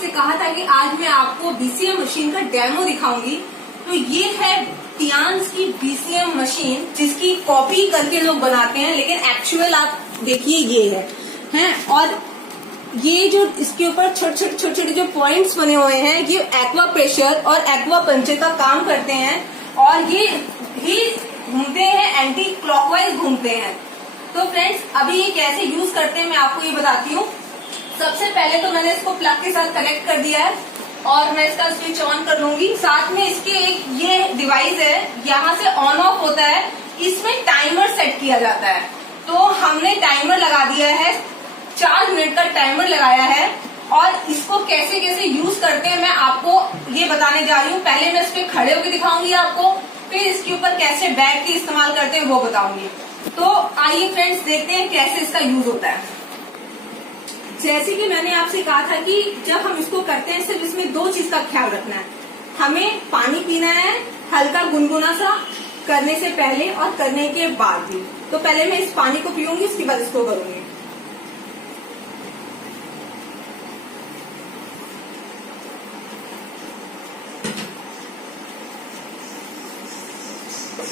आपसे कहा था कि आज मैं आपको बीसीएम मशीन का डेमो दिखाऊंगी। तो ये है टियांस की बीसीएम मशीन, जिसकी कॉपी करके लोग बनाते हैं, लेकिन एक्चुअल आप देखिए ये है। और ये जो इसके ऊपर छोटे छोटे जो पॉइंट्स बने हुए हैं, ये एक्वा प्रेशर और एक्वा पंचर का काम करते हैं, और ये भी घूमते हैं, एंटी क्लॉकवाइज घूमते हैं। तो फ्रेंड्स, अभी ये कैसे यूज करते हैं मैं आपको ये बताती हूँ। सबसे पहले तो मैंने इसको प्लग के साथ कनेक्ट कर दिया है और मैं इसका स्विच ऑन कर लूंगी। साथ में इसके एक ये डिवाइस है, यहाँ से ऑन ऑफ होता है, इसमें टाइमर सेट किया जाता है। तो हमने टाइमर लगा दिया है, 4 मिनट का टाइमर लगाया है। और इसको कैसे कैसे यूज करते हैं मैं आपको ये बताने जा रही हूँ। पहले मैं इस पे खड़े होकर दिखाऊंगी आपको, फिर इसके ऊपर कैसे बैठ के इस्तेमाल करते हैं वो बताऊंगी। तो आइए फ्रेंड्स, देखते हैं कैसे इसका यूज होता है। जैसे कि मैंने आपसे कहा था कि जब हम इसको करते हैं, सिर्फ इसमें 2 चीज का ख्याल रखना है। हमें पानी पीना है हल्का गुनगुना सा, करने से पहले और करने के बाद भी। तो पहले मैं इस पानी को पीऊंगी, उसके बाद इसको करूंगी।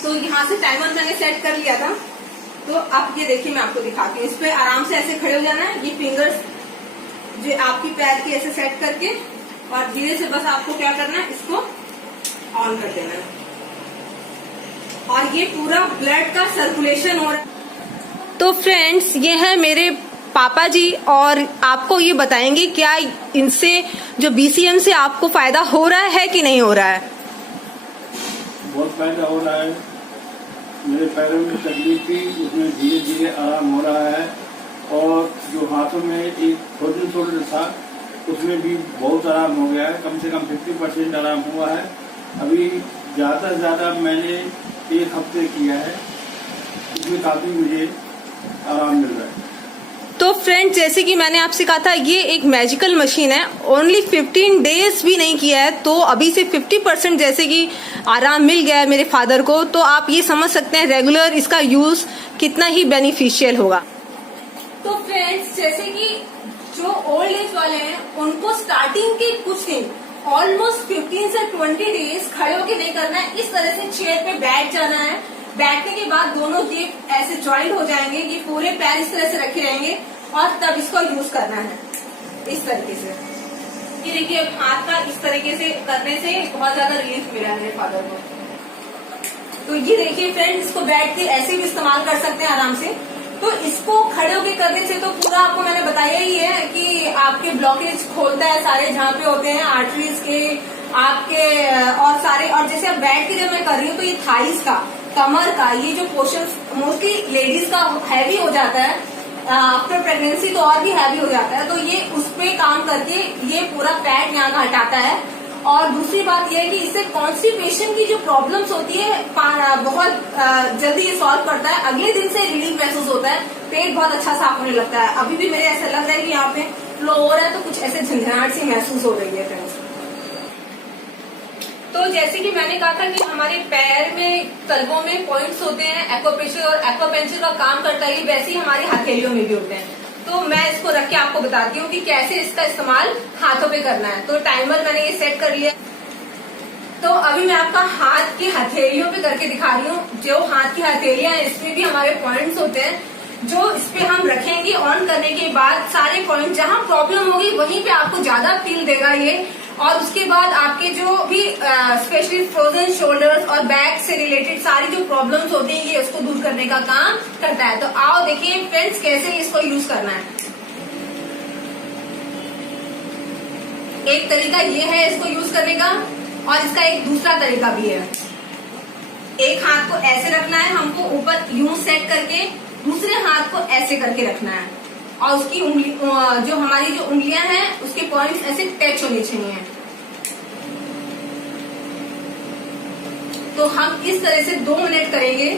तो यहाँ से टाइमर मैंने सेट कर लिया था। तो अब ये देखिए, मैं आपको दिखाती हूँ। इस पे आराम से ऐसे खड़े हो जाना है, ये फिंगर्स जो आपकी पैर की ऐसे सेट करके, और धीरे से बस आपको क्या करना है, इसको ऑन कर देना है। और ये पूरा ब्लड का सर्कुलेशन हो रहा है। तो फ्रेंड्स, ये है मेरे पापा जी, और आपको ये बताएंगे क्या इनसे जो बीसीएम से आपको फायदा हो रहा है कि नहीं हो रहा है। बहुत फायदा हो रहा है। मेरे पैरों में तकलीफ थी, उसमें धीरे धीरे आराम हो रहा है। और जो हाथों में एक फ्रोजन शोल्डर था, उसमें भी बहुत आराम हो गया है। कम से कम 50% आराम हुआ है। अभी ज़्यादा से ज़्यादा मैंने 1 हफ्ते किया है, इसमें काफ़ी मुझे आराम मिल रहा है। तो फ्रेंड्स, जैसे कि मैंने आपसे कहा था, ये एक मैजिकल मशीन है। ओनली 15 डेज भी नहीं किया है, तो अभी से 50% जैसे कि आराम मिल गया है मेरे फादर को। तो आप ये समझ सकते हैं रेगुलर इसका यूज कितना ही बेनिफिशियल होगा। तो फ्रेंड्स, जैसे कि जो ओल्ड एज वाले हैं, उनको स्टार्टिंग के कुछ दिन ऑलमोस्ट 15 से 20 डेज खड़े होकर नहीं करना है। इस तरह से चेयर पे बैठ जाना है। बैठने के बाद दोनों ये ऐसे ज्वाइंट हो जाएंगे, ये पूरे पैर इस तरह से रखे रहेंगे, और तब इसको यूज करना है इस तरीके से। ये देखिए, हाथ का इस तरीके से करने से बहुत ज्यादा रिलीफ मिला है मेरे फादर को। तो ये देखिए फ्रेंड्स, इसको बैठ के ऐसे भी इस्तेमाल कर सकते हैं आराम से। तो इसको खड़े होके करने से तो पूरा आपको मैंने बताया ही है कि आपके ब्लॉकेज खोलता है सारे, जहाँ पे होते हैं आर्टरीज के आपके, और सारे। और जैसे अब बैठ के जब मैं कर रही हूँ, तो ये थाइस का, कमर का, ये जो पोर्शन मोस्टली लेडीज का हैवी हो जाता है आफ्टर प्रेगनेंसी, तो और भी हैवी हो जाता है। तो ये उस पे काम करके ये पूरा फैट यहाँ का हटाता है। और दूसरी बात यह है कि इससे कॉन्स्टिपेशन की जो प्रॉब्लम्स होती है, बहुत जल्दी ये सॉल्व करता है। अगले दिन से रिलीफ महसूस होता है, पेट बहुत अच्छा साफ होने लगता है। अभी भी मेरे ऐसा लग रहा है कि यहाँ पे फ्लो हो रहा है, तो कुछ ऐसे झंझनाहट सी महसूस हो रही है फ्रेंड्स। तो जैसे कि मैंने कहा था कि हमारे पैर में, तलवों में पॉइंट्स होते हैं, एक्वाप्रेशर और एक्वापेंचर का काम करता है, वैसे ही हमारी हथेलियों में भी होते हैं। तो मैं इसको रख के आपको बताती हूँ कि कैसे इसका इस्तेमाल हाथों पे करना है। तो टाइमर मैंने ये सेट कर लिया। तो अभी मैं आपका हाथ की हथेलियों पे करके दिखा रही हूँ। जो हाथ की हथेलियां हैं, इसमें भी हमारे पॉइंट्स होते हैं, जो इस पे हम रखेंगे। ऑन करने के बाद सारे पॉइंट जहाँ प्रॉब्लम होगी वहीं पे आपको ज्यादा फील देगा ये। और उसके बाद आपके जो भी स्पेशली फ्रोजन शोल्डर्स और बैक से रिलेटेड सारी जो प्रॉब्लम्स होती हैं, ये उसको दूर करने का काम करता है। तो आओ देखिए फ्रेंड्स, कैसे इसको यूज करना है। एक तरीका ये है इसको यूज करने का, और इसका एक दूसरा तरीका भी है। एक हाथ को ऐसे रखना है हमको ऊपर यूं सेट करके, दूसरे हाथ को ऐसे करके रखना है, और उसकी उंगली, जो हमारी जो उंगलियां हैं, उसके पॉइंट्स ऐसे टच होने चाहिए। तो हम इस तरह से 2 मिनट करेंगे।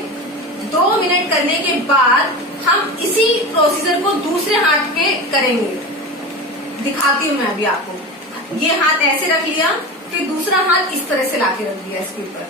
2 मिनट करने के बाद हम इसी प्रोसीजर को दूसरे हाथ पे करेंगे। दिखाती हूँ मैं अभी आपको। ये हाथ ऐसे रख लिया, फिर दूसरा हाथ इस तरह से लाके रख दिया इसके ऊपर।